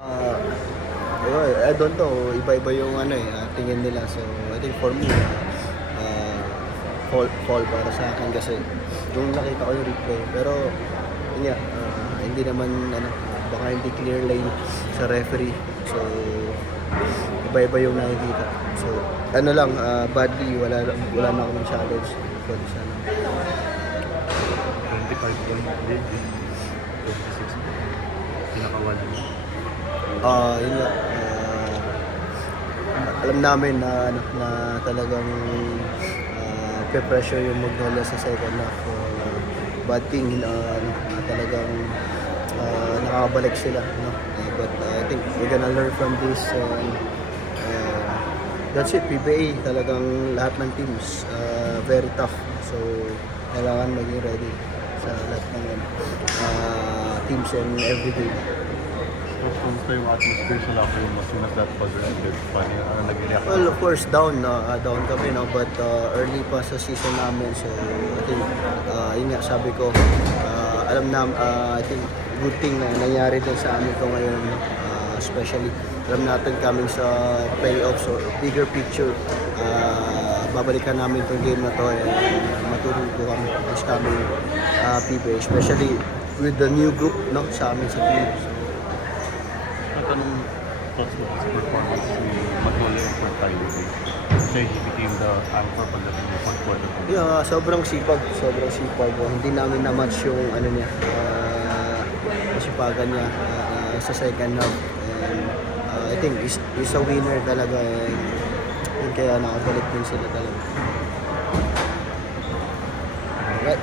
I don't know, iba-iba yung tingin nila. So, I think for me, fall para sa akin kasi yung nakita ko yung replay. Pero, yun nga, hindi naman, baka hindi clear lane sa referee. So, iba-iba yung nakikita. So, badly, wala na akong challenge for this, 25 point lead, 26 pinakawala mo. Yun nga, alam namin na talagang pe-pressure yung Magnolia sa second half. Bad thing na talagang nakakabalik sila, no? But I think we're gonna learn from this. That's it, PBA talagang lahat ng teams very tough. So kailangan maging ready sa lahat ng teams and every game. Kumusta yung atmosphere sa locker room as soon as that buzzer ended? Paano nag-react? Well, of course, down kami, no? But early pa sa season namin, so I think, yun nga, sabi ko, I think, good thing na nangyari din sa amin ito ngayon, no? Especially, alam natin coming sa playoffs or bigger picture, babalikan namin itong game na to and matututo kami this coming PBA, especially with the new group, no? Sa amin sa team. Anong thoughts mo sa performance ni Magnolia yung fourth time? Kasi he became the anchor pagdating ng fourth quarter. Yeah, sobrang sipag. Hindi namin na-match yung kasipagan niya sa second half. And I think he's a winner talaga. And kaya nakabalik din sila talaga. Right.